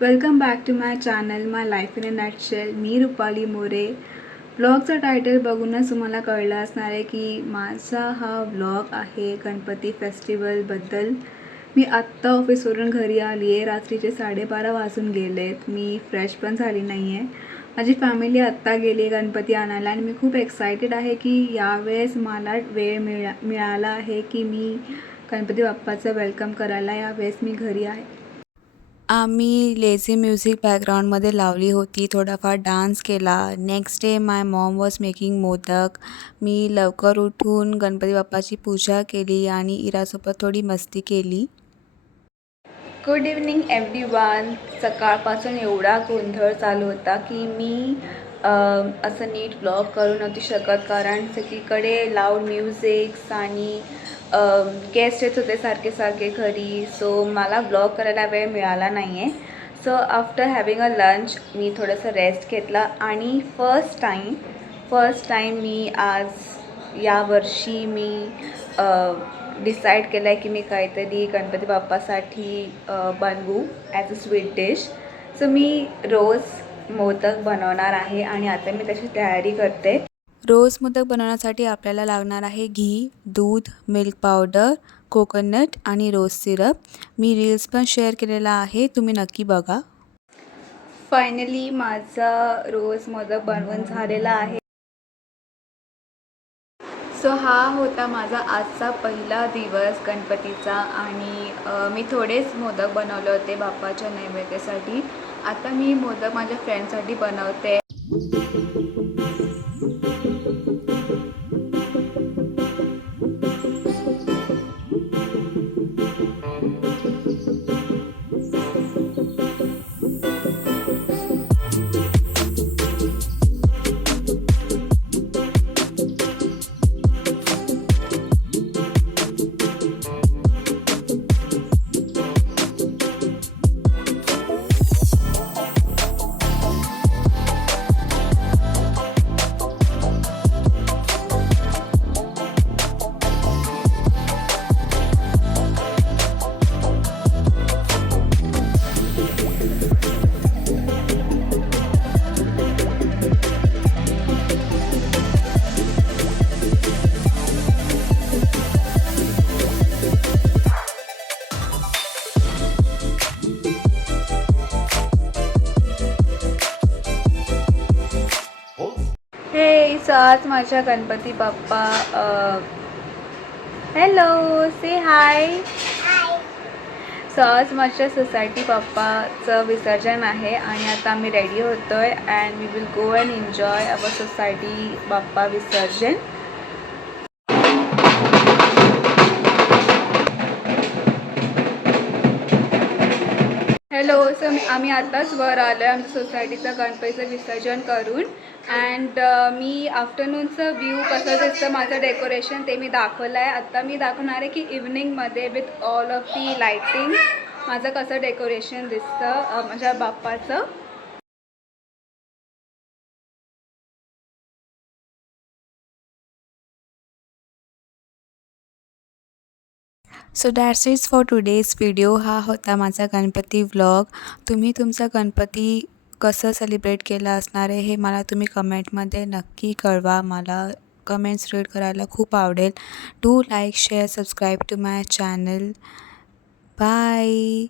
Welcome back to my channel my life in a nutshell. मी रुपाली मोरे. व्लॉगचा title बघूनच तुम्हाला कळलं असणार आहे की माझा हा व्लॉग आहे गणपती फेस्टिवलबद्दल. मी आत्ता ऑफिसवरून घरी आली आहे. रात्रीचे 12:30 वाजून गेलेत. मी फ्रेश पण झाली नाही आहे. माझी फॅमिली आत्ता गेली आहे गणपती आणायला आणि मी खूप एक्सायटेड आहे की यावेळेस मला वेळ मिळाला आहे की मी गणपती बाप्पाचं वेलकम करायला यावेळेस मी घरी आहे. आम्ही लेझी म्युझिक बॅकग्राऊंडमध्ये लावली होती. थोडाफार डान्स केला. Next day my mom was making modak. मी लवकर उठून गणपती बाप्पाची पूजा केली आणि इरासोबत थोडी मस्ती केली. Good evening everyone. सकाळपासून एवढा गोंधळ चालू होता की मी असं नीट व्लॉग करू नव्हती शकत, कारण सगळीकडे लाऊड म्युझिक्स आणि गेस्ट येत होते सारखे सारखे घरी. सो मला व्लॉग करायला वेळ मिळाला नाही आहे. So after having a lunch मी थोडंसं रेस्ट घेतला आणि फर्स्ट टाईम मी आज यावर्षी मी डिसाईड केलं आहे की मी काहीतरी गणपती बाप्पासाठी बनवू as a sweet dish. So मी रोज मोदक बनवणार आहे आणि आता मी त्याची तयारी करते. रोज मोदक बनवण्यासाठी आपल्याला लागणार आहे घी, दूध, मिल्क पावडर, कोकोनट आणि रोज सिरप. मी रील्स पण शेअर केलेला आहे, तुम्ही नक्की बघा. फायनली माझा रोज मोदक बनवून झालेला आहे. सो हा होता माझा आजचा पहिला दिवस गणपतीचा आणि मी थोडेच मोदक बनवले होते बाप्पाच्या नैवेद्यासाठी. आता मी मोदक माझ्या फ्रेंडसाठी बनवते. हे सो आज माझ्या गणपती बाप्पा हॅलो से हाय. सो आज माझ्या सोसायटी बाप्पाचं विसर्जन आहे आणि आता आम्ही रेडी होतोय and we will go and enjoy our society Bappa विसर्जन. हॅलो. सो आम्ही आत्ताच वर आलो आहे आमच्या सोसायटीचं गणपतीचं विसर्जन करून अँड मी आफ्टरनूनचं व्ह्यू कसं दिसतं माझं डेकोरेशन ते मी दाखवलं आहे. आत्ता मी दाखवणार आहे की इव्हनिंगमध्ये with all of the lighting माझं कसं डेकोरेशन दिसतं माझ्या बाप्पाचं. So that's it's for today's video. हा होता माझा गणपती व्लॉग. तुम्ही तुमचा गणपती कसं सेलिब्रेट केलं असणार आहे हे मला तुम्ही कमेंटमध्ये नक्की कळवा. मला कमेंट्स रीड करायला खूप आवडेल. Do like, share, subscribe to my channel. Bye.